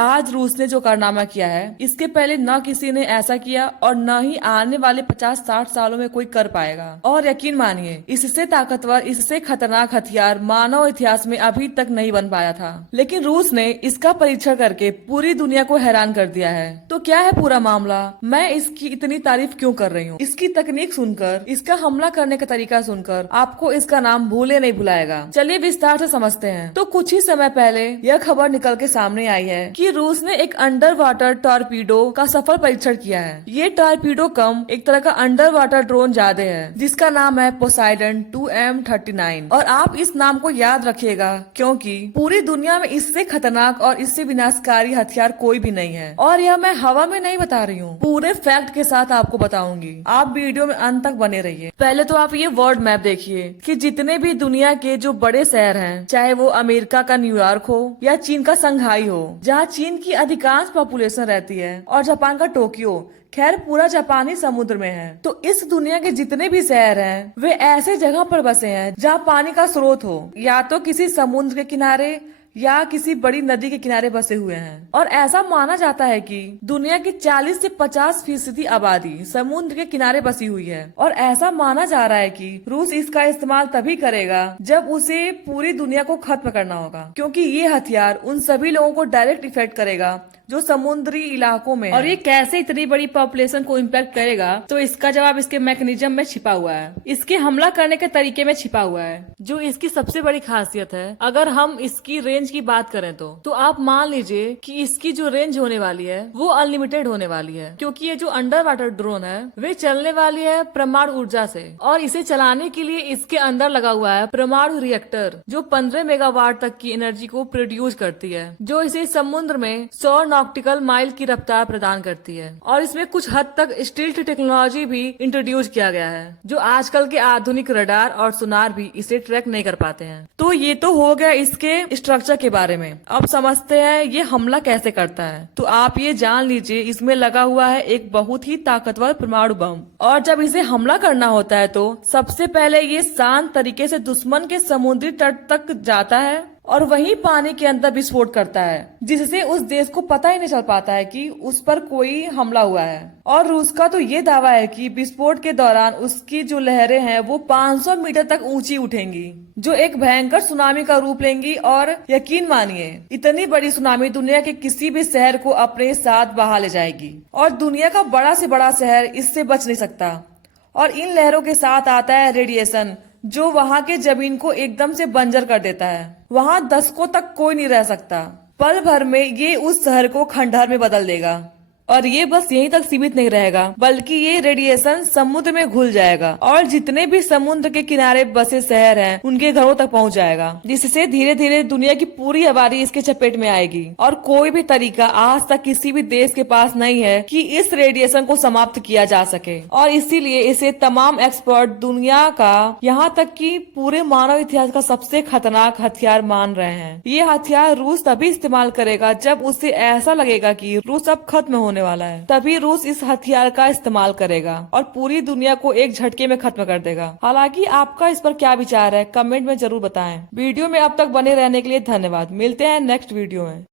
आज रूस ने जो कारनामा किया है, इसके पहले न किसी ने ऐसा किया और न ही आने वाले 50-60 सालों में कोई कर पाएगा। और यकीन मानिए, इससे ताकतवर, इससे खतरनाक हथियार मानव इतिहास में अभी तक नहीं बन पाया था। लेकिन रूस ने इसका परीक्षण करके पूरी दुनिया को हैरान कर दिया है। तो क्या है पूरा मामला? मैं इसकी इतनी तारीफ क्यों कर रही हूँ? इसकी तकनीक सुनकर, इसका हमला करने का तरीका सुनकर आपको इसका नाम भूले नहीं भुलाएगा। चलिए विस्तार से समझते हैं। तो कुछ ही समय पहले यह खबर निकल के सामने आई है कि रूस ने एक अंडर वाटर टॉर्पीडो का सफल परीक्षण किया है। ये टॉर्पीडो कम एक तरह का अंडर वाटर ड्रोन जादे है, जिसका नाम है पोसाइडन 2M39। और आप इस नाम को याद रखिएगा, क्योंकि पूरी दुनिया में इससे खतरनाक और इससे विनाशकारी हथियार कोई भी नहीं है। और यह मैं हवा में नहीं बता रही हूँ, पूरे फैक्ट के साथ आपको बताऊंगी। आप वीडियो में अंत तक बने रहिए। पहले तो आप ये वर्ल्ड मैप देखिए कि जितने भी दुनिया के जो बड़े शहर हैं, चाहे वो अमेरिका का न्यूयॉर्क हो या चीन का संघाई हो, जहाँ चीन की अधिकांश पॉपुलेशन रहती है, और जापान का टोक्यो, खैर पूरा जापानी समुद्र में है। तो इस दुनिया के जितने भी शहर हैं, वे ऐसे जगह पर बसे हैं जहाँ पानी का स्रोत हो, या तो किसी समुद्र के किनारे या किसी बड़ी नदी के किनारे बसे हुए हैं। और ऐसा माना जाता है कि दुनिया की 40 से 50% आबादी समुद्र के किनारे बसी हुई है। और ऐसा माना जा रहा है कि रूस इसका इस्तेमाल तभी करेगा जब उसे पूरी दुनिया को खत्म करना होगा, क्योंकि ये हथियार उन सभी लोगों को डायरेक्ट इफेक्ट करेगा जो समुद्री इलाकों में। और ये कैसे इतनी बड़ी पॉपुलेशन को इम्पैक्ट करेगा, तो इसका जवाब इसके मैकेनिज्म में छिपा हुआ है, इसके हमला करने के तरीके में छिपा हुआ है, जो इसकी सबसे बड़ी खासियत है। अगर हम इसकी रेंज की बात करें तो आप मान लीजिए कि इसकी जो रेंज होने वाली है वो अनलिमिटेड होने वाली है, क्योंकि ये जो अंडर वाटर ड्रोन है वे चलने वाली है परमाणु ऊर्जा से। और इसे चलाने के लिए इसके अंदर लगा हुआ है परमाणु रिएक्टर, जो 15 मेगावाट तक की एनर्जी को प्रोड्यूस करती है, जो इसे समुद्र में 100 नॉटिकल माइल की रफ्तार प्रदान करती है। और इसमें कुछ हद तक स्टील्थ टेक्नोलॉजी भी इंट्रोड्यूस किया गया है, जो आजकल के आधुनिक रडार और सुनार भी इसे ट्रैक नहीं कर पाते हैं। तो ये तो हो गया इसके स्ट्रक्चर के बारे में। अब समझते हैं ये हमला कैसे करता है। तो आप ये जान लीजिए, इसमें लगा हुआ है एक बहुत ही ताकतवर परमाणु बम। और जब इसे हमला करना होता है तो सबसे पहले ये शांत तरीके से दुश्मन के समुद्री तट तक जाता है और वहीं पानी के अंदर विस्फोट करता है, जिससे उस देश को पता ही नहीं चल पाता है कि उस पर कोई हमला हुआ है। और रूस का तो ये दावा है कि विस्फोट के दौरान उसकी जो लहरें हैं वो 500 मीटर तक ऊंची उठेंगी, जो एक भयंकर सुनामी का रूप लेंगी। और यकीन मानिए, इतनी बड़ी सुनामी दुनिया के किसी भी शहर को अपने साथ बहा ले जाएगी, और दुनिया का बड़ा से बड़ा शहर इससे बच नहीं सकता। और इन लहरों के साथ आता है रेडिएशन, जो वहाँ के जमीन को एकदम से बंजर कर देता है। वहाँ दशकों तक कोई नहीं रह सकता। पल भर में ये उस शहर को खंडहर में बदल देगा। और ये बस यहीं तक सीमित नहीं रहेगा, बल्कि ये रेडिएशन समुद्र में घुल जाएगा और जितने भी समुद्र के किनारे बसे शहर हैं उनके घरों तक पहुंच जाएगा, जिससे धीरे धीरे दुनिया की पूरी आबादी इसके चपेट में आएगी। और कोई भी तरीका आज तक किसी भी देश के पास नहीं है कि इस रेडिएशन को समाप्त किया जा सके। और इसीलिए इसे तमाम एक्सपर्ट दुनिया का, यहाँ तक कि पूरे मानव इतिहास का सबसे खतरनाक हथियार मान रहे हैं। ये हथियार रूस तभी इस्तेमाल करेगा जब उसे ऐसा लगेगा कि रूस अब खत्म होने वाला है, तभी रूस इस हथियार का इस्तेमाल करेगा और पूरी दुनिया को एक झटके में खत्म कर देगा। हालांकि आपका इस पर क्या विचार है, कमेंट में जरूर बताएं। वीडियो में अब तक बने रहने के लिए धन्यवाद। मिलते हैं नेक्स्ट वीडियो में।